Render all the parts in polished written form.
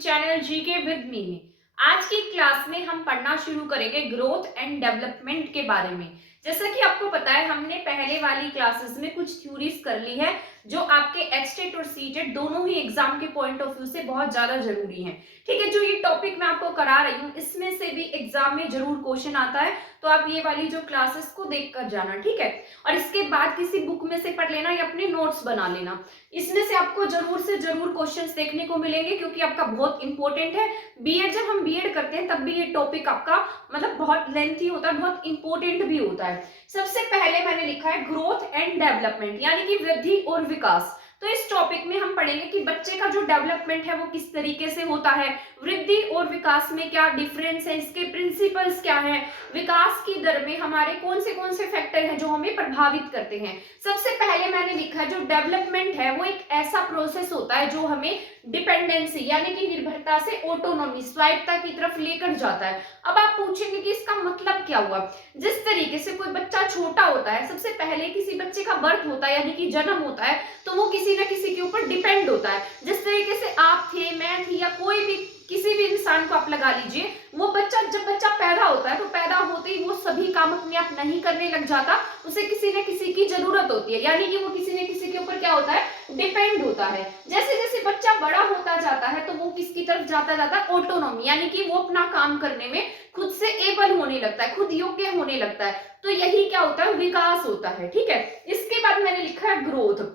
Channel GK with me में। आज की क्लास में हम पढ़ना शुरू करेंगे ग्रोथ एंड डेवलपमेंट के बारे में। जैसा कि आपको पता है हमने पहले वाली क्लासेस में कुछ थ्योरीज कर ली है जो आपके एचटेट और सीटेट दोनों ही एग्जाम के पॉइंट ऑफ व्यू से बहुत ज्यादा जरूरी है। ठीक है, जो ये टॉपिक मैं आपको करा रही हूँ इसमें से भी एग्जाम में जरूर क्वेश्चन आता है, तो आप ये वाली जो क्लासेस को देख कर जाना। ठीक है, और इसके बाद किसी बुक में से पढ़ लेना या अपने नोट्स बना लेना। इसमें से आपको जरूर से जरूर क्वेश्चंस देखने को मिलेंगे क्योंकि आपका बहुत इंपॉर्टेंट है। बीएड जब हम बीएड करते हैं तब भी ये टॉपिक आपका मतलब बहुत लेंथी होता है, बहुत इंपॉर्टेंट भी होता है। सबसे पहले मैंने लिखा है ग्रोथ एंड डेवलपमेंट, यानी कि वृद्धि और विकास। तो इस टॉपिक में हम पढ़ेंगे कि बच्चे का जो डेवलपमेंट है वो किस तरीके से होता है, वृद्धि और विकास में क्या डिफरेंस है, इसके प्रिंसिपल्स क्या है, विकास की दर में हमारे कौन से फैक्टर हैं जो हमें प्रभावित करते हैं। सबसे पहले मैंने लिखा है जो डेवलपमेंट है वो एक ऐसा प्रोसेस होता है जो हमें डिपेंडेंसी यानी कि निर्भरता से ऑटोनॉमी स्वायत्तता की तरफ लेकर जाता है। अब आप पूछेंगे कि इसका मतलब क्या हुआ। जिस तरीके से कोई बच्चा छोटा होता है, सबसे पहले किसी बच्चे का बर्थ होता है यानी कि जन्म होता है, तो वो किसी न किसी के ऊपर डिपेंड होता है। जिस तरीके से आप थे, मैं थी, या कोई भी किसी भी इंसान को आप लगा लीजिए, वो बच्चा जब बच्चा पैदा होता है तो पैदा होते ही वो सभी काम अपने आप नहीं करने लग जाता, उसे किसी न किसी की जरूरत होती है, यानी कि वो किसी न किसी के ऊपर क्या होता है, डिपेंड होता है। जैसे जैसे बच्चा बड़ा होता जाता है तो वो किसकी तरफ जाता है, ऑटोनॉमी, यानी कि वो अपना काम करने में खुद से एबल होने लगता है, खुद योग्य होने लगता है। तो यही क्या होता है, विकास होता है। ठीक है, इसके बाद मैंने लिखा है ग्रोथ।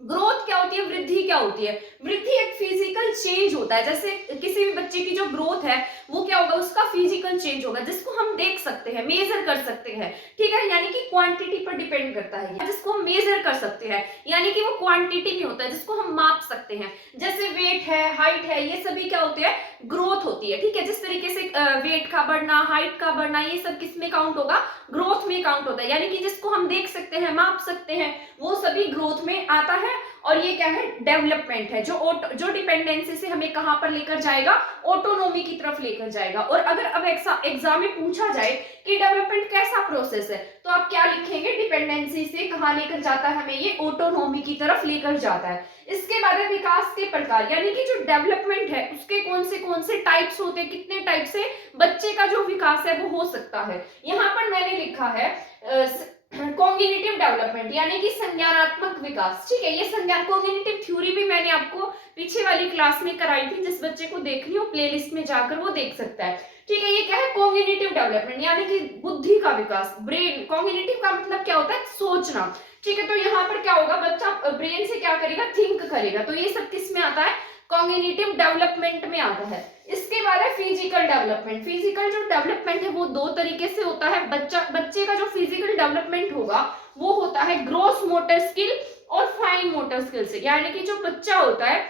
ग्रोथ क्या होती है, वृद्धि क्या होती है। वृद्धि एक फिजिकल चेंज होता है, जैसे किसी भी बच्चे की जो ग्रोथ है वो क्या होगा, उसका फिजिकल चेंज होगा जिसको हम देख सकते हैं, मेजर कर सकते हैं। ठीक है, यानी कि क्वांटिटी पर डिपेंड करता है, जिसको हम मेजर कर सकते हैं, यानी कि वो क्वांटिटी में होता है जिसको हम माप सकते हैं। जैसे वेट है, हाइट है, ये सभी क्या होते हैं, ग्रोथ होती है। ठीक है, जिस तरीके से वेट का बढ़ना, हाइट का बढ़ना, ये सब किस में काउंट होगा, ग्रोथ में काउंट होता है, यानी कि जिसको हम देख सकते हैं, माप सकते हैं, वो सभी ग्रोथ में आता है। और ये क्या है, डेवलपमेंट है, जो डिपेंडेंसी से हमें कहां पर लेकर जाएगा, ऑटोनॉमी की तरफ लेकर जाएगा। और अगर अब एग्जाम में पूछा जाए कि डेवलपमेंट कैसा प्रोसेस है, तो आप क्या लिखेंगे, डिपेंडेंसी से कहां लेकर जाता है हमें, ये ऑटोनॉमी की तरफ लेकर जाता है। इसके बाद है विकास के प्रकार, यानी कि जो डेवलपमेंट है उसके कौन से टाइप्स होते हैं, कितने टाइप से बच्चे का जो विकास है वो हो सकता है। यहाँ पर मैंने लिखा है कॉग्निटिव डेवलपमेंट, यानी कि संज्ञानात्मक विकास। ठीक है, ये संज्ञान कॉग्निटिव थ्योरी भी मैंने आपको पीछे वाली क्लास में कराई थी, जिस बच्चे को देखनी हो प्लेलिस्ट में जाकर वो देख सकता है। ठीक है, ये क्या है, कॉग्निटिव डेवलपमेंट, यानी कि बुद्धि का विकास, ब्रेन। कॉग्निटिव का मतलब क्या होता है, सोचना। ठीक है, तो यहाँ पर क्या होगा, बच्चा ब्रेन से क्या करेगा, थिंक करेगा। तो ये सब किस में आता है, कॉग्निटिव डेवलपमेंट में आता है। इसके बाद है फिजिकल डेवलपमेंट। फिजिकल जो डेवलपमेंट है वो दो तरीके से होता है। बच्चे का जो फिजिकल डेवलपमेंट होगा वो होता है ग्रॉस मोटर स्किल और फाइन मोटर स्किल से, यानी कि जो बच्चा होता है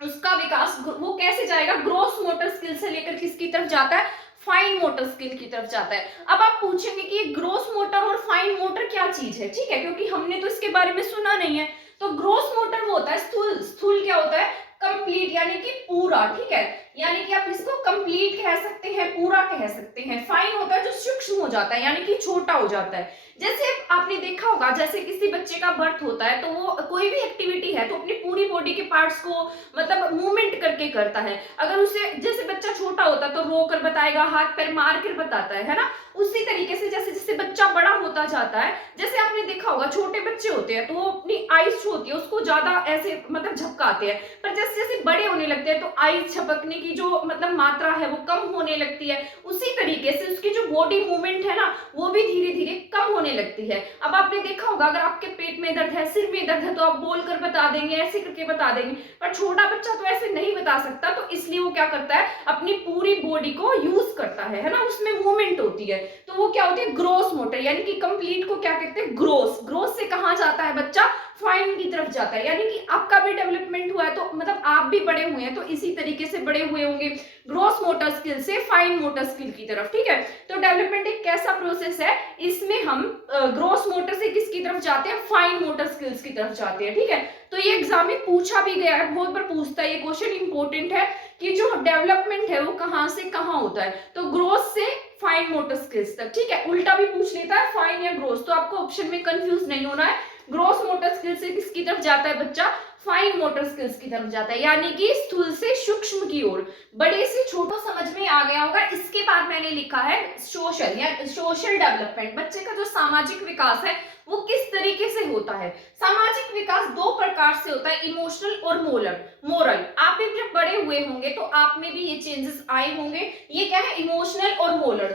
उसका विकास वो कैसे जाएगा, ग्रॉस मोटर स्किल से लेकर किसकी तरफ जाता है, फाइन मोटर स्किल की तरफ जाता है। अब आप पूछेंगे कि ये ग्रॉस मोटर और फाइन मोटर क्या चीज है। ठीक है, क्योंकि हमने तो इसके बारे में सुना नहीं है। तो ग्रॉस मोटर वो होता है स्थूल, स्थूल क्या होता है, कंप्लीट, यानी कि पूरा। ठीक है, यानी कि आप इसको कंप्लीट कह सकते हैं, पूरा कह सकते हैं। फाइन होता है जो सूक्ष्म हो जाता है, यानी कि छोटा हो जाता है। जैसे आपने देखा होगा, जैसे किसी बच्चे का बर्थ होता है तो वो कोई भी एक्टिविटी है तो अपनी पूरी बॉडी के पार्ट्स को मतलब मूवमेंट करके करता है। अगर उसे जैसे बच्चा छोटा होता है तो रो कर बताएगा, हाथ पैर मार कर बताता है ना। उसी तरीके से जैसे जैसे बच्चा बड़ा होता जाता है, जैसे आपने देखा होगा छोटे बच्चे होते हैं तो वो अपनी आईज होती है उसको ज्यादा ऐसे मतलब झपकाते हैं, पर जैसे जैसे बड़े होने लगते हैं तो आईज झपकने की जो मतलब मात्रा है वो कम होने लगती है। उसी तरीके से उसकी जो बॉडी मूवमेंट है ना वो भी धीरे धीरे कम होने लगती है। अब आपने देखा होगा अगर आपके पेट में दर्द है, सिर में दर्द है, तो आप बोलकर बता देंगे, ऐसे करके बता देंगे, पर छोटा बच्चा तो ऐसे नहीं बता सकता। तो इसलिए वो क्या करता है, अपनी पूरी बॉडी को यूज करता है ना, उसमें मूवमेंट होती है। तो वो क्या होती है, ग्रोस मोटर, यानी कि कंप्लीट को क्या कहते हैं, ग्रोस। ग्रोस से कहां जाता है बच्चा, फाइन की तरफ जाता है। यानी कि आपका भी डेवलपमेंट हुआ है तो मतलब आप भी बड़े हुए हैं तो इसी तरीके से बड़े हुए होंगे, ग्रोस मोटर स्किल से फाइन मोटर स्किल की तरफ। ठीक है, तो डेवलपमेंट एक कैसा प्रोसेस है, इसमें हम ग्रोस मोटर से किसकी तरफ जाते हैं, फाइन मोटर स्किल्स की तरफ जाते हैं। ठीक है, तो ये एग्जाम में पूछा भी गया है, बहुत बार पूछता है ये क्वेश्चन, इंपॉर्टेंट है कि जो डेवलपमेंट है वो कहां से कहां होता है, तो ग्रोथ से फाइन मोटर स्किल्स तक। ठीक है, उल्टा भी पूछ लेता है, फाइन या ग्रोथ, तो आपको ऑप्शन में कंफ्यूज नहीं होना है, ग्रॉस मोटर स्किल्स से किसकी तरफ जाता है बच्चा, फाइन मोटर स्किल्स की तरफ जाता है, यानी कि स्थूल से सूक्ष्म की ओर, बड़े से छोटा। समझ में आ गया होगा। इसके बाद मैंने लिखा है सोशल या सोशल डेवलपमेंट, बच्चे का जो सामाजिक विकास है वो किस तरीके से होता है। सामाजिक विकास दो प्रकार से होता है, इमोशनल और मोरल। आप भी जब बड़े हुए होंगे तो आप में भी ये चेंजेस आए होंगे। ये क्या है, इमोशनल और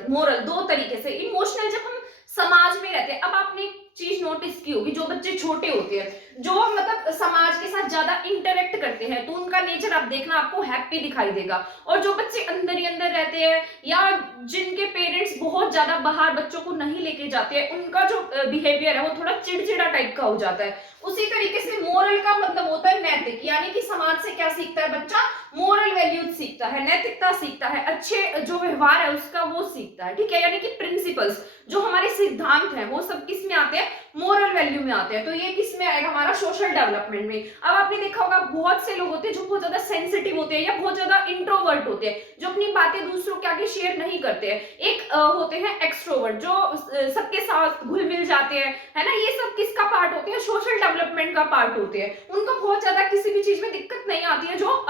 मोरल दो तरीके से। इमोशनल जब हम समाज में रहते हैं, अब आपने एक चीज नोटिस की होगी, जो बच्चे छोटे होते हैं, जो मतलब समाज के साथ ज्यादा इंटरेक्ट करते हैं, तो उनका नेचर आप देखना आपको हैप्पी दिखाई देगा। और जो बच्चे अंदर ही अंदर रहते हैं या जिनके पेरेंट्स बहुत ज्यादा बाहर बच्चों को नहीं लेके जाते हैं, उनका जो बिहेवियर है वो थोड़ा चिड़चिड़ा टाइप का हो जाता है। उसी तरीके से मोरल का मतलब होता है नैतिक, यानी कि समाज से क्या सीखता है बच्चा, मोरल वैल्यूज सीखता है, नैतिकता सीखता है, अच्छे जो व्यवहार है उसका वो सीखता है, ठीक है। यानी कि प्रिंसिपल्स, जो हमारे सिद्धांत हैं वो सब किस में आते हैं, मोरल वैल्यू में आते हैं। तो ये किस में आएगा, हमारा सोशल डेवलपमेंट में। अब आपने देखा होगा बहुत से लोग होते हैं जो बहुत ज्यादा सेंसिटिव होते हैं या बहुत ज्यादा इंट्रोवर्ट होते हैं, जो अपनी बातें दूसरों के आगे शेयर नहीं करते हैं। एक होते हैं एक्सट्रोवर्ट, जो सबके साथ घुल मिल जाते हैं, है ना। ये सब किसका पार्ट होते हैं, सोशल डेवलपमेंट का पार्ट होते हैं। उनको बहुत ज्यादा किसी भी चीज में दिक्कत नहीं आती है, जो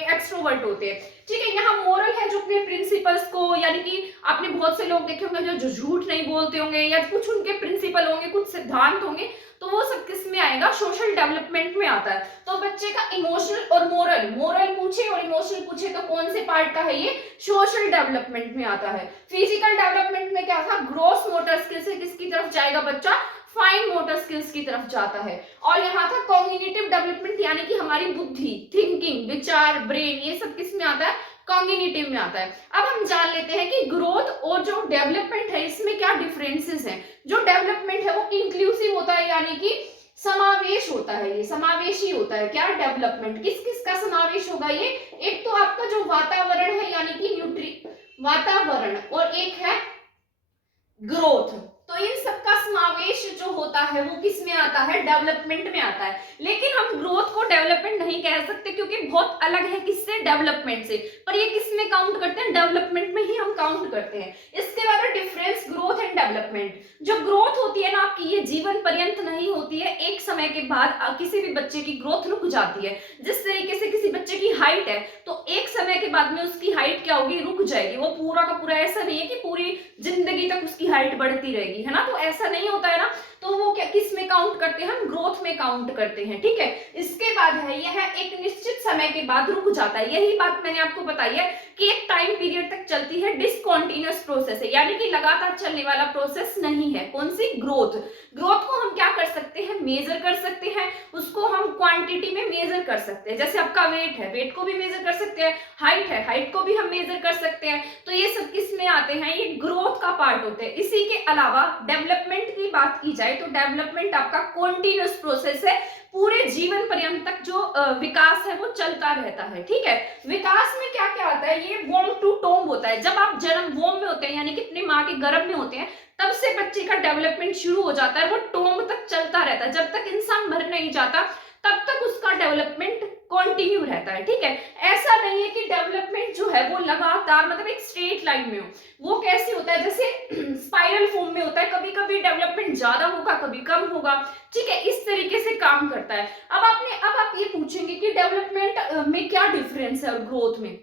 एक्सट्रोवर्ट होते हैं, ठीक है। यहाँ मोरल है जो अपने प्रिंसिपल्स को, यानी कि आपने बहुत से लोग देखे होंगे जो झूठ नहीं बोलते होंगे या कुछ उनके प्रिंसिपल होंगे, कुछ सिद्धांत होंगे, तो वो सब किस में आएगा, सोशल डेवलपमेंट में आता है। तो बच्चे का इमोशनल और मोरल पूछे और इमोशनल पूछे तो कौन से पार्ट का है, ये सोशल डेवलपमेंट में आता है। फिजिकल डेवलपमेंट में क्या था, ग्रॉस मोटर स्किल से किसकी तरफ जाएगा बच्चा, फाइन मोटर स्किल्स की तरफ जाता है। और यहाँ था कॉग्निटिव डेवलपमेंट, यानी कि हमारी बुद्धि, थिंकिंग, विचार, ब्रेन, ये सब किस में आता है, कॉग्निटिव में आता है। अब हम जान लेते हैं कि ग्रोथ और जो डेवलपमेंट है इसमें क्या डिफरेंसेस हैं। जो डेवलपमेंट है वो इंक्लूसिव होता है, यानी कि समावेश होता है, ये समावेशी होता है। क्या डेवलपमेंट, किस किस का समावेश होगा ये, एक तो आपका जो वातावरण है यानी कि वातावरण, और एक है ग्रोथ। तो इन सबका समावेश जो होता है वो किस में आता है, डेवलपमेंट में आता है। लेकिन हम ग्रोथ को डेवलपमेंट नहीं कह सकते क्योंकि बहुत अलग है किससे, डेवलपमेंट से। पर ये किस में काउंट करते हैं, डेवलपमेंट में ही हम काउंट करते हैं। इसके बाद डिफरेंस ग्रोथ एंड डेवलपमेंट। जो ग्रोथ होती है ना आपकी, ये जीवन पर्यंत नहीं होती है, एक समय के बाद किसी भी बच्चे की ग्रोथ रुक जाती है। जिस तरीके से किसी बच्चे की हाइट है तो एक समय के बाद में उसकी हाइट क्या होगी, रुक जाएगी। वो पूरा का पूरा ऐसा नहीं है कि पूरी जिंदगी तक उसकी हाइट बढ़ती रहेगी, है ना। तो ऐसा नहीं होता है ना। तो वो क्या किस में काउंट करते हैं, हम ग्रोथ में काउंट करते हैं, ठीक है। इसके बाद है यह एक निश्चित समय के बाद रुक जाता है। यही बात मैंने आपको बताई है कि एक टाइम पीरियड तक चलती है, डिसकंटीन्यूअस प्रोसेस है, यानी कि लगातार चलने वाला प्रोसेस नहीं है। कौन सी, ग्रोथ। ग्रोथ को हम क्या कर सकते हैं, मेजर कर सकते हैं, उसको हम क्वांटिटी में मेजर कर सकते हैं। जैसे आपका वेट है, वेट को भी मेजर कर सकते हैं, हाइट है, हाइट को भी हम मेजर कर सकते हैं। तो ये सब किस में आते हैं, ये ग्रोथ का पार्ट होते हैं। इसी के अलावा डेवलपमेंट की बात की जाए तो डेवलपमेंट आपका कॉन्टिन्यूअस प्रोसेस है, पूरे जीवन पर्यंत तक जो विकास है वो चलता रहता है, ठीक है। विकास में क्या क्या आता है, ये वॉर्म टू टॉम्ब होता है। जब आप जन्म वॉर्म में होते हैं यानी कि अपनी माँ के गर्भ में होते हैं, तब से बच्चे का डेवलपमेंट शुरू हो जाता है, वो टॉम्ब तक चलता रहता है। जब तक इंसान मर नहीं जाता तब तक उसका डेवलपमेंट कंटिन्यू रहता है, ठीक है। ऐसा नहीं है कि डेवलपमेंट जो है वो लगातार मतलब एक स्ट्रेट लाइन में हो। वो कैसे होता है, जैसे स्पाइरल फॉर्म में होता है, कभी कभी डेवलपमेंट ज्यादा होगा, कभी कम होगा, ठीक है। इस तरीके से काम करता है। अब आप ये पूछेंगे कि डेवलपमेंट में क्या डिफरेंस है और ग्रोथ में।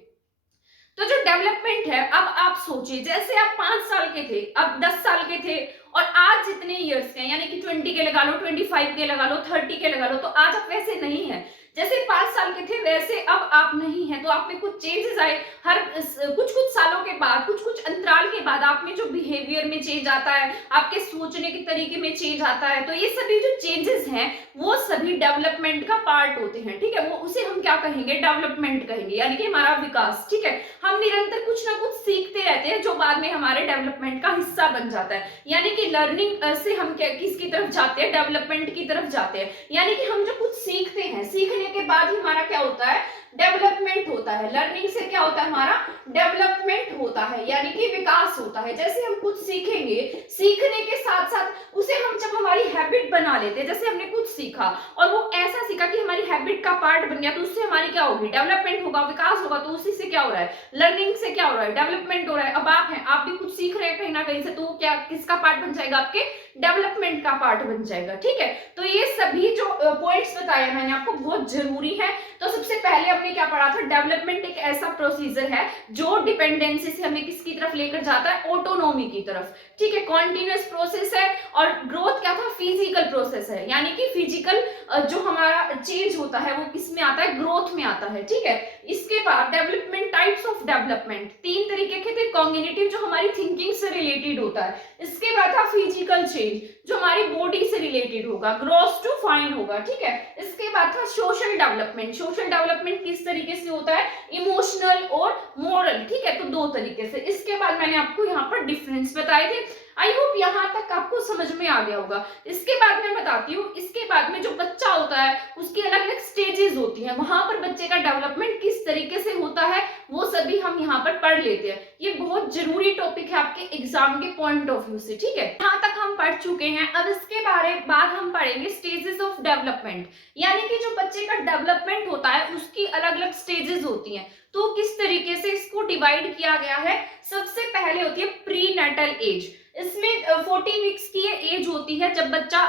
तो जो डेवलपमेंट है, अब आप सोचिए जैसे आप 5 साल के थे, अब 10 साल के थे, और आज जितने इयर्स के हैं यानी कि 20 के लगा लो, 25 के लगा लो, 30 के लगा लो, तो आज आप वैसे नहीं है। जैसे 5 साल के थे वैसे अब आप नहीं है। तो आप में कुछ चेंजेस आए, हर कुछ सालों के बाद, कुछ अंतराल के बाद आप में जो बिहेवियर में चेंज आता है, आपके सोचने के तरीके में चेंज आता है। तो ये सभी जो चेंजेस हैं वो सभी डेवलपमेंट का पार्ट होते हैं, ठीक है। वो उसे हम क्या कहेंगे, डेवलपमेंट कहेंगे, यानी कि हमारा विकास, ठीक है। हम निरंतर कुछ ना कुछ सीखते रहते हैं जो बाद में हमारे डेवलपमेंट का हिस्सा बन जाता है। यानी कि लर्निंग से हम किसकी तरफ जाते हैं, डेवलपमेंट की तरफ जाते हैं। यानी कि हम जो कुछ सीखते हैं, सीखने के बाद ही हमारा क्या होता है, डेवलपमेंट डेवलपमेंट होता है। लर्निंग से क्या होता है, हमारा डेवलपमेंट होता है, यानी कि विकास होता है। जैसे हम कुछ सीखेंगे, सीखने के साथ साथ उसे हम जब हमारी हैबिट बना लेते हैं, जैसे हमने कुछ सीखा और वो ऐसा सीखा कि हमारी हैबिट का पार्ट बन गया, तो उससे हमारी क्या होगी, डेवलपमेंट होगा, विकास होगा। तो उसी से क्या हो रहा है, लर्निंग से क्या हो रहा है, डेवलपमेंट हो रहा है। अब आप हैं, आप भी कुछ सीख रहे हैं कहीं ना कहीं से, तो क्या किसका पार्ट बन जाएगा, आपके डेवलपमेंट का पार्ट बन जाएगा। ठीक है, तो ये सभी जो पॉइंट्स बताए मैंने आपको बहुत जरूरी है। तो सबसे पहले हमने क्या पढ़ा था, डेवलपमेंट एक ऐसा प्रोसीजर है जो डिपेंडेंसी से हमें किसकी तरफ लेकर जाता है, ऑटोनॉमी की तरफ। ठीक है, कॉन्टिन्यूअस प्रोसेस है। और ग्रोथ क्या था, फिजिकल प्रोसेस है, यानी कि फिजिकल जो हमारा चेंज होता है वो किस में आता है, ग्रोथ में आता है। ठीक है, इसके बाद डेवलपमेंट, टाइप्स ऑफ डेवलपमेंट 3 तरीके के थे। कॉग्निटिव जो हमारी थिंकिंग से रिलेटेड होता है, इसके बाद था फिजिकल चेंज जो हमारी बॉडी से रिलेटेड होगा, ग्रॉस टू फाइन होगा। ठीक है, इसके बाद था सोशल डेवलपमेंट। सोशल डेवलपमेंट किस तरीके से होता है, इमोशनल और मोरल। ठीक है, तो 2 तरीके से। इसके बाद मैंने आपको यहाँ पर डिफरेंस बताए थे। आई होप यहाँ तक आपको समझ में आ गया होगा। इसके बाद मैं बताती हूँ, इसके बाद में जो बच्चा होता है उसकी अलग अलग स्टेजेस होती हैं, वहां पर बच्चे का डेवलपमेंट किस तरीके से होता है वो सभी हम यहाँ पर पढ़ लेते हैं। ये बहुत जरूरी टॉपिक है आपके एग्जाम के पॉइंट ऑफ व्यू से। ठीक है, यहाँ तक हम पढ़ चुके हैं। अब इसके बाद हम पढ़ेंगे स्टेजेस ऑफ डेवलपमेंट, यानी कि जो बच्चे का डेवलपमेंट होता है उसकी अलग अलग स्टेजेस होती हैं। तो किस तरीके से इसको डिवाइड किया गया है, सबसे पहले होती है प्री नेटल एज। इसमें 40 वीक्स की एज होती है जब बच्चा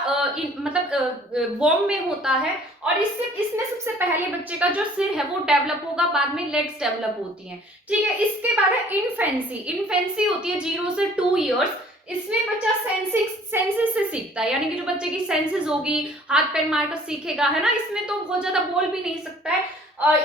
वॉर्म में होता है, और इसमें सबसे पहले बच्चे का जो सिर है वो डेवलप होगा, बाद में लेग्स डेवलप होती हैं। ठीक है, इसके बाद है इन्फेंसी। इन्फेंसी होती है 0 से 2 ईयर्स। इसमें बच्चा सेंसेस से सीखता है, यानी कि जो बच्चे की सेंसेस होगी, हाथ पैर मारकर सीखेगा, है ना। इसमें तो बहुत ज्यादा बोल भी नहीं सकता है,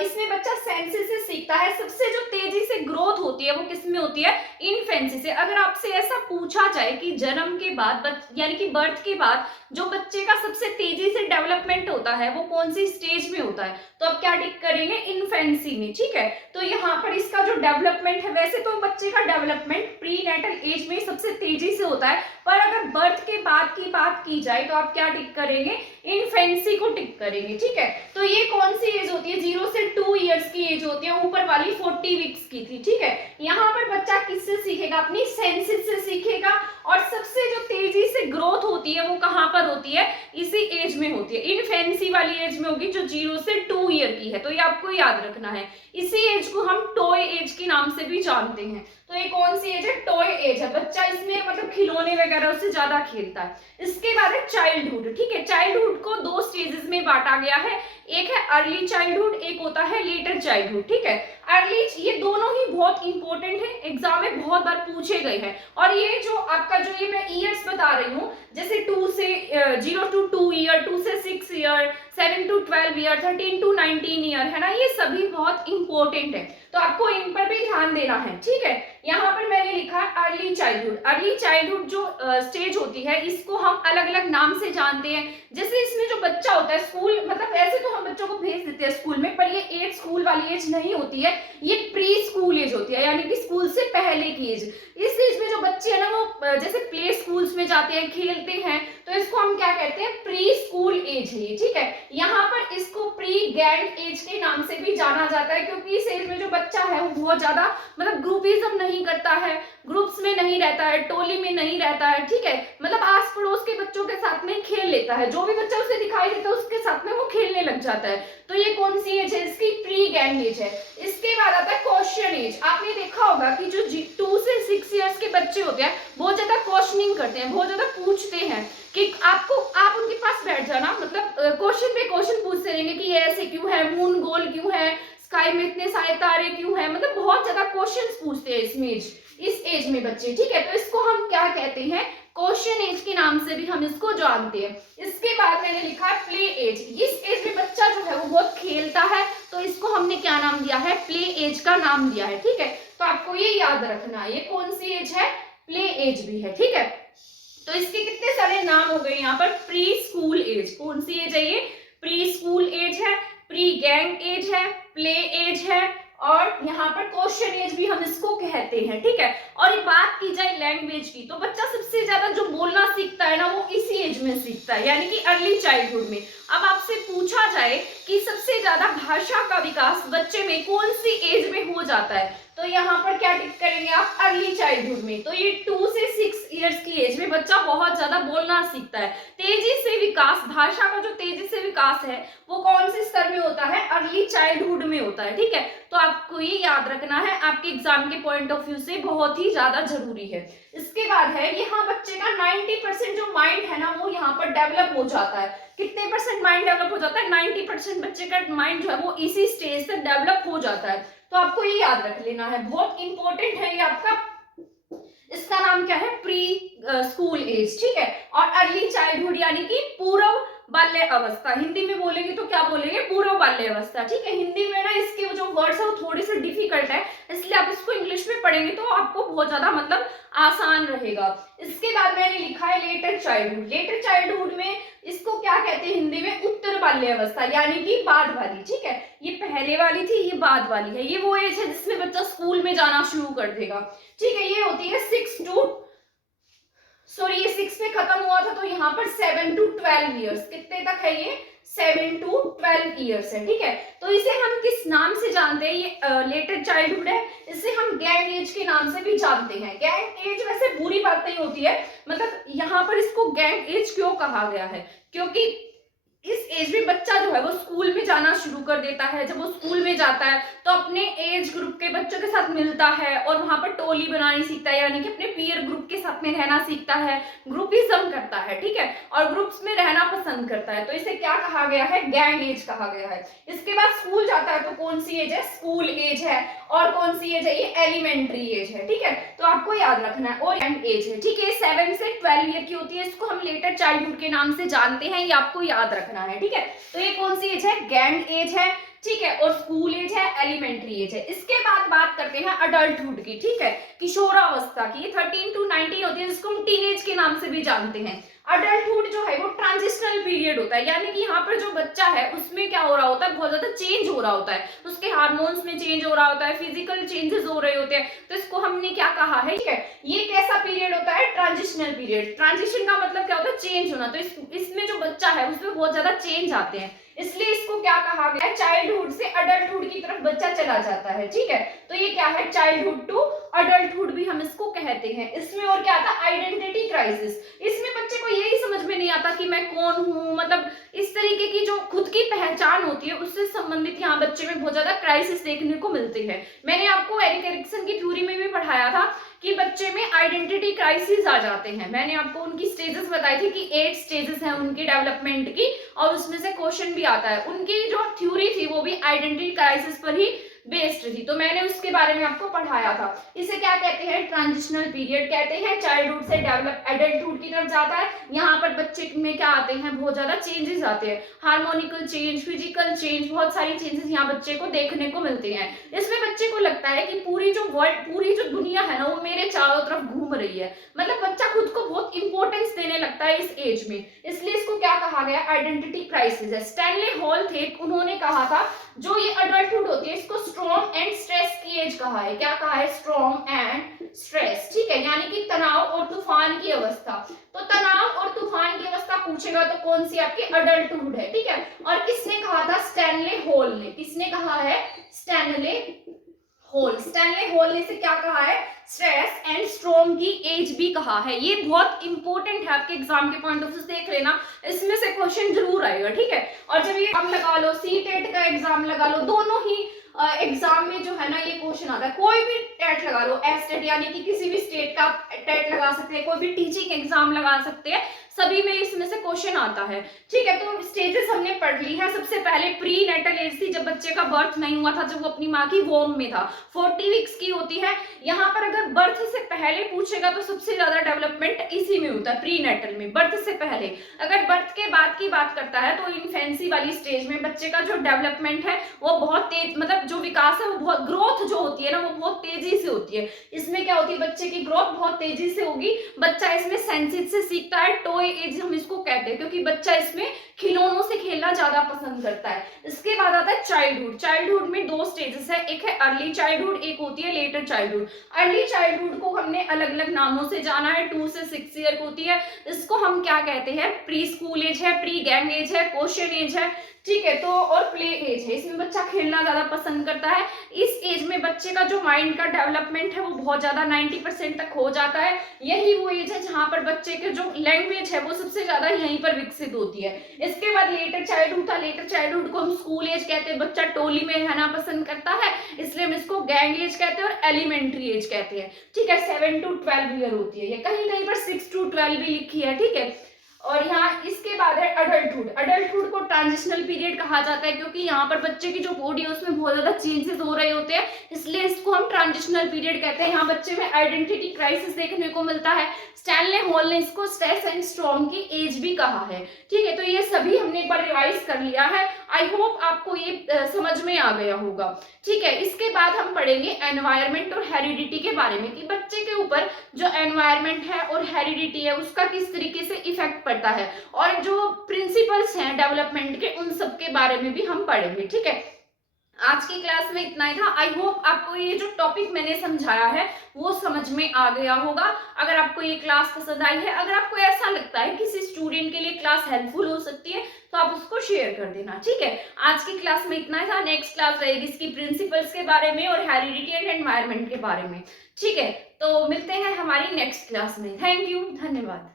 इसमें बच्चा सेंसेस से सीखता है। सबसे जो तेजी से ग्रोथ होती है वो किसमें होती है, इन्फेंसी से। अगर आपसे ऐसा पूछा जाए कि जन्म के बाद यानी कि बर्थ के बाद जो बच्चे का सबसे तेजी से डेवलपमेंट होता है वो कौन सी स्टेज में होता है, तो अब क्या टिक करेंगे, इन्फेंसी में। ठीक है, तो यहाँ पर इसका जो डेवलपमेंट है, वैसे तो बच्चे का डेवलपमेंट प्री नेटल एज में सबसे तेजी से होता है, पर अगर बर्थ के बाद की बात की जाए तो आप क्या टिक करेंगे, इन्फेंसी को टिक करेंगे। ठीक है, तो ये कौन सी एज होती है, 0 से 2 ईयर्स की एज होती है। ऊपर वाली 40 वीक्स की थी। ठीक है, यहाँ पर बच्चा किससे सीखेगा, अपनी सेंसेस से सीखेगा। और सबसे जो तेजी से ग्रोथ होती है वो कहाँ पर होती है, इसी एज में होती है, इन्फेंसी वाली एज में होगी, जो 0 से 2 ईयर की है। तो ये आपको याद रखना है। इसी एज को हम टॉय एज के नाम से भी जानते हैं। तो ये कौन सी एज है, टॉय एज है। बच्चा इसमें खिलौने वगैरह से ज्यादा खेलता है। इसके बाद है चाइल्डहुड। ठीक है, चाइल्डहुड को 2 स्टेजेस में बांटा गया है, एक है अर्ली चाइल्डहुड, एक होता है लेटर चाइल्डहुड। ठीक है, अर्ली, ये दोनों ही बहुत इंपॉर्टेंट है, एग्जाम में बहुत बार पूछे गए हैं। और ये जो आपका जो ये मैं ईयर्स बता रही हूँ, जैसे 0 to 2 ईयर, 2 से 6 year, 7 to 12 year, 13 to 19 year, है ना। ये सभी बहुत इंपॉर्टेंट है, तो आपको इन पर भी ध्यान देना है। ठीक है, यहाँ पर मैंने लिखा है अर्ली चाइल्डहुड। अर्ली चाइल्डहुड जो स्टेज होती है इसको हम अलग अलग नाम से जानते हैं। जैसे इसमें जो बच्चा होता है, स्कूल ऐसे तो हम बच्चों को भेज देते हैं स्कूल में, पर ये एज स्कूल वाली एज नहीं होती है, ये प्री स्कूल एज होती है, यानी कि स्कूल से पहले की एज। इस एज में जो बच्चे है ना वो जैसे प्ले स्कूल्स में जाते हैं, खेलते हैं, तो इसको हम क्या कहते हैं, प्री स्कूल एज है। ठीक है, यहाँ पर इसको प्री गैंग एज के नाम से भी जाना जाता है, क्योंकि इस एज में जो बच्चा है वो बहुत ज्यादा ग्रुपिज्म नहीं करता है, ग्रुप्स में नहीं रहता है, टोली में नहीं रहता है। ठीक है, आस पड़ोस के बच्चों के साथ में खेल लेता है, जो भी बच्चा उसे दिखाई देता है उसके साथ में वो खेलने लग जाता है। तो ये कौन सी एज है, इसकी प्री गैंग एज है। इसके बाद आता है क्वेश्चन एज। आपने देखा होगा कि जो 2 से 6 इयर्स के बच्चे होते हैं बहुत ज्यादा क्वेश्चनिंग करते हैं, बहुत ज्यादा पूछते हैं कि आप उनके पास बैठ जाना, क्वेश्चन पे क्वेश्चन पूछते रहेंगे कि ये ऐसे क्यों है, मून गोल क्यों है, स्काई में इतने सारे तारे क्यों है, बहुत ज्यादा क्वेश्चंस पूछते हैं इस एज में बच्चे। ठीक है, तो इसको हम क्या कहते हैं, क्वेश्चन एज के नाम से भी हम इसको जानते हैं। इसके बाद मैंने लिखा है प्ले एज। इस एज में बच्चा जो है वो बहुत खेलता है, तो इसको हमने क्या नाम दिया है, प्ले एज का नाम दिया है। ठीक है, तो आपको ये याद रखना है, ये कौन सी एज है, प्ले एज भी है। ठीक है, तो इसके कितने सारे नाम हो गए यहाँ पर, प्री स्कूल एज, कौन सी एज है ये, प्री स्कूल एज है, प्री गैंग एज है, प्ले एज है, और यहाँ पर क्वेश्चन एज भी हम इसको कहते हैं। ठीक है, और ये बात की जाए लैंग्वेज की, तो बच्चा सबसे ज्यादा जो बोलना सीखता है ना वो इसी एज में सीखता है, यानी कि अर्ली चाइल्डहुड में। अब आपसे पूछा जाए कि सबसे ज्यादा भाषा का विकास विकास बच्चे में कौन सी एज में हो जाता है, तो यहाँ पर क्या टिक करेंगे आप, अर्ली चाइल्डहुड में। तो ये 2 से 6 इयर्स की एज में बच्चा बहुत ज्यादा बोलना सीखता है। तेजी से विकास, भाषा का जो तेजी से विकास है वो कौन से स्तर में होता है, अर्ली चाइल्डहुड में होता है। ठीक है, तो आपको ये याद रखना है, आपके एग्जाम के पॉइंट ऑफ व्यू से बहुत ही ज्यादा जरूरी है। इसके बाद है यहाँ बच्चे का 90% जो माइंड है ना वो यहाँ पर डेवलप हो जाता है। कितने परसेंट माइंड डेवलप हो जाता है, 90% बच्चे का माइंड जो है वो इसी स्टेज से डेवलप हो जाता है। तो आपको ये याद रख लेना है, बहुत इंपॉर्टेंट है ये आपका। इसका नाम क्या है, प्री स्कूल एज। ठीक है, और अर्ली चाइल्डहुड यानी कि पूर्व बाल्य अवस्था, हिंदी में बोलेंगे तो क्या बोलेंगे, पूर्व बाल्य अवस्था। ठीक है, हिंदी में ना इसके जो वर्ड्स है वो थोड़ी सी डिफिकल्ट है, इसलिए आप इसको इंग्लिश में पढ़ेंगे तो आपको बहुत ज्यादा मतलब आसान रहेगा। इसके बाद मैंने लिखा है लेटर चाइल्डहुड। लेटर चाइल्डहुड में इसको क्या कहते हैं हिंदी में, उत्तर बाल्य अवस्था यानी कि बाद वाली। ठीक है, ये पहले वाली थी, ये बाद वाली है। ये वो एज है जिसमें बच्चा स्कूल में जाना शुरू कर देगा। ठीक है, ये होती है 6 में खत्म हुआ था, तो यहाँ पर 7 to 12 ईयर्स, कितने तक है ये, 7 to 12 ईयर्स है। ठीक है, तो इसे हम किस नाम से जानते हैं, ये लेटर चाइल्डहुड है, इसे हम गैंग एज के नाम से भी जानते हैं। गैंग एज वैसे बुरी बात नहीं होती है, मतलब यहाँ पर इसको गैंग एज क्यों कहा गया है, क्योंकि इस एज में बच्चा जो है वो स्कूल में जाना शुरू कर देता है। जब वो स्कूल में जाता है तो अपने एज ग्रुप के बच्चों के साथ मिलता है और वहां पर टोली बनानी सीखता है, यानी कि अपने पीयर ग्रुप के साथ में रहना सीखता है, ग्रुपिज्म करता है। ठीक है, और ग्रुप्स में रहना पसंद करता है, तो इसे क्या कहा गया है, गैंग एज कहा गया है। इसके बाद स्कूल जाता है तो कौन सी एज है, स्कूल एज है, और कौन सी एज है, ये एलिमेंट्री एज है। ठीक है, तो आपको याद रखना है, और गैंग एज है। ठीक है, 7 से 12 ईयर की होती है, इसको हम लेटर चाइल्डहुड के नाम से जानते हैं, ये आपको याद रखना है। ठीक है, तो ये कौन सी एज है, गैंग एज है। ठीक है, और स्कूल एज है, एलिमेंट्री एज है। इसके बाद बात करते हैं अडल्टहुड की। ठीक है, किशोरावस्था की, 13 to 19 होती है, जिसको हम टीनेज के नाम से भी जानते हैं। अडल्टहुड जो है वो ट्रांजिशनल पीरियड होता है, यानी कि यहाँ पर जो बच्चा है उसमें क्या हो रहा होता है, बहुत ज्यादा चेंज हो रहा होता है, उसके हार्मोन्स में चेंज हो रहा होता है, फिजिकल चेंजेस हो रहे होते हैं, तो इसको हमने क्या कहा है। ठीक है, ये कैसा पीरियड होता है, ट्रांजिशनल पीरियड। ट्रांजिशन का मतलब क्या होता है, चेंज होना, तो इसमें जो बच्चा है उसमें बहुत ज्यादा चेंज आते हैं, इसलिए इसको क्या कहा गया है, चाइल्डहुड से अडल्टहुड की तरफ बच्चा चला जाता है। ठीक है, तो ये क्या है, चाइल्डहुड टू अडल्टहुड भी हम इसको कहते हैं। इसमें और क्या आता है, आइडेंटिटी क्राइसिस। इसमें बच्चे को यही समझ में नहीं आता कि मैं कौन हूँ, मतलब इस तरीके की जो खुद की पहचान होती है उससे संबंधित यहाँ बच्चे में बहुत ज्यादा क्राइसिस देखने को मिलती है। मैंने आपको एरिक एरिक्सन की थ्योरी में भी पढ़ाया था कि बच्चे में आइडेंटिटी क्राइसिस आ जाते हैं। मैंने आपको उनकी स्टेजेस बताई थी कि 8 स्टेजेस हैं उनकी डेवलपमेंट की, और उसमें से क्वेश्चन भी आता है। उनकी जो थ्योरी थी वो भी आइडेंटिटी क्राइसिस पर ही बेस्ड थी, तो मैंने उसके बारे में आपको पढ़ाया था। इसे क्या कहते हैं, ट्रांजिशनल पीरियड कहते हैं। चाइल्डहुड से डेवलप एडल्टहुड की तरफ जाता है, यहाँ पर बच्चे में क्या आते हैं, बहुत ज्यादा चेंजेस आते हैं, हार्मोनिकल चेंज, फिजिकल चेंज, बहुत सारी चेंजेस यहाँ बच्चे को देखने को मिलते हैं। इसमें बच्चे को लगता है कि पूरी जो वर्ल्ड, पूरी जो दुनिया है ना वो मेरे चारों तरफ घूम रही है, मतलब बच्चा खुद को बहुत इंपॉर्टेंस देने लगता है इस एज में, इसलिए इसको क्या कहा गया, आइडेंटिटी क्राइसिस है। स्टैनले हॉल थे, उन्होंने कहा था जो ये अडल्टहुड होती है इसको स्ट्रॉन्ग एंड स्ट्रेस की एज कहा है। क्या कहा है, स्ट्रॉन्ग एंड स्ट्रेस। ठीक है, यानी कि तनाव और तूफान की अवस्था। तो तनाव और तूफान की अवस्था पूछेगा तो कौन सी आपकी, अडल्टहुड है। ठीक है, और किसने कहा था, स्टैनले हॉल ने। किसने कहा है, स्टैनले हॉल। स्टैनले हॉल ने से क्या कहा है, स्ट्रेस एंड स्ट्रॉन्ग की एज भी कहा है। ये बहुत इंपॉर्टेंट है, आपके एग्जाम के पॉइंट ऑफ व्यू से देख लेना, इसमें से क्वेश्चन जरूर आएगा। ठीक है, और जब ये एग्जाम लगा लो, सीटेट का एग्जाम लगा लो, दोनों ही एग्जाम में जो है ना ये क्वेश्चन आता है। कोई भी टेट लगा लो, एस्टेट यानी कि किसी भी स्टेट का टेट लगा सकते हैं, कोई भी टीचिंग एग्जाम लगा सकते हैं, सभी में इसमें से क्वेश्चन आता है। ठीक है, तो स्टेजेस हमने पढ़ ली है। सबसे पहले प्री नेटल एज थी, जब बच्चे का बर्थ नहीं हुआ था, जब वो अपनी माँ की वोम में था, 40 वीक्स की होती है। यहाँ पर अगर बर्थ से पहले पूछेगा तो सबसे ज्यादा डेवलपमेंट इसी में होता है, प्री नेटल में, बर्थ से पहले। अगर बर्थ के बाद की बात करता है तो इन्फेंसी वाली स्टेज में बच्चे का जो डेवलपमेंट है वो बहुत तेज, मतलब जो विकास है वो बहुत, ग्रोथ जो होती है ना वो बहुत तेजी से होती है। इसमें क्या होती है, बच्चे की ग्रोथ बहुत तेजी से होगी। बच्चा इसमें सेंसेस से सीखता है, टॉय एज हम इसको कहते हैं, क्योंकि बच्चा इसमें खिलौनों से खेलना ज्यादा पसंद करता है। इसके बाद आता है चाइल्डहुड। चाइल्डहुड में 2 स्टेजेस है, एक है अर्ली चाइल्डहुड, एक होती है लेटर चाइल्डहुड। अर्ली चाइल्डहुड को हमने अलग अलग नामों से जाना है, 2 से 6 ईयर होती है। इसको हम क्या कहते हैं, प्री स्कूल एज है, प्री गैंग एज है, क्वेश्चन एज है। ठीक है। तो और प्ले एज है, इसमें बच्चा खेलना ज्यादा पसंद करता है। इस एज में बच्चे का जो माइंड का डेवलपमेंट है वो बहुत ज्यादा 90% तक हो जाता है। यही वो एज है जहां पर बच्चे के जो लैंग्वेज है वो सबसे ज्यादा यहीं पर विकसित होती है। इसके बाद लेटर चाइल्डहुड था। लेटर चाइल्डहुड को हम स्कूल एज कहते हैं, बच्चा टोली में रहना पसंद करता है, इसलिए हम इसको गैंग एज कहते हैं और एलिमेंट्री एज कहते हैं। ठीक है, 7 to 12 ईयर होती है, ये कहीं कहीं पर 6 to 12 भी लिखी है। ठीक है, और यहाँ इसके बाद है अडल्टहुड। अडल्टहुड को ट्रांजिशनल पीरियड कहा जाता है, क्योंकि यहाँ पर बच्चे की जो बॉडी है उसमें बहुत ज्यादा चेंजेस हो रहे होते हैं, इसलिए इसको हम ट्रांजिशनल पीरियड कहते हैं। यहाँ बच्चे में आइडेंटिटी क्राइसिस देखने को मिलता है। स्टैनले हॉल ने इसको स्ट्रेस एंड स्टॉर्म की एज भी कहा है। ठीक है, तो ये सभी हमने एक बार रिवाइज कर लिया है। आई होप आपको ये समझ में आ गया होगा। ठीक है, इसके बाद हम पढ़ेंगे एनवायरमेंट और हेरिडिटी के बारे में, कि बच्चे के ऊपर जो एनवायरमेंट है और हेरिडिटी है उसका किस तरीके से इफेक्ट पड़ता है, और जो प्रिंसिपल्स हैं डेवलपमेंट के उन सब के बारे में भी हम पढ़ेंगे। ठीक है, आज की क्लास में इतना ही था। आई होप आपको ये जो टॉपिक मैंने समझाया है वो समझ में आ गया होगा। अगर आपको ये क्लास पसंद आई है, अगर आपको ऐसा लगता है किसी स्टूडेंट के लिए क्लास हेल्पफुल हो सकती है, तो आप उसको शेयर कर देना। ठीक है, आज की क्लास में इतना ही था। नेक्स्ट क्लास रहेगी इसकी प्रिंसिपल्स के बारे में और हेरिडिटी एंड एनवायरनमेंट के बारे में। ठीक है, तो मिलते हैं हमारी नेक्स्ट क्लास में। थैंक यू, धन्यवाद।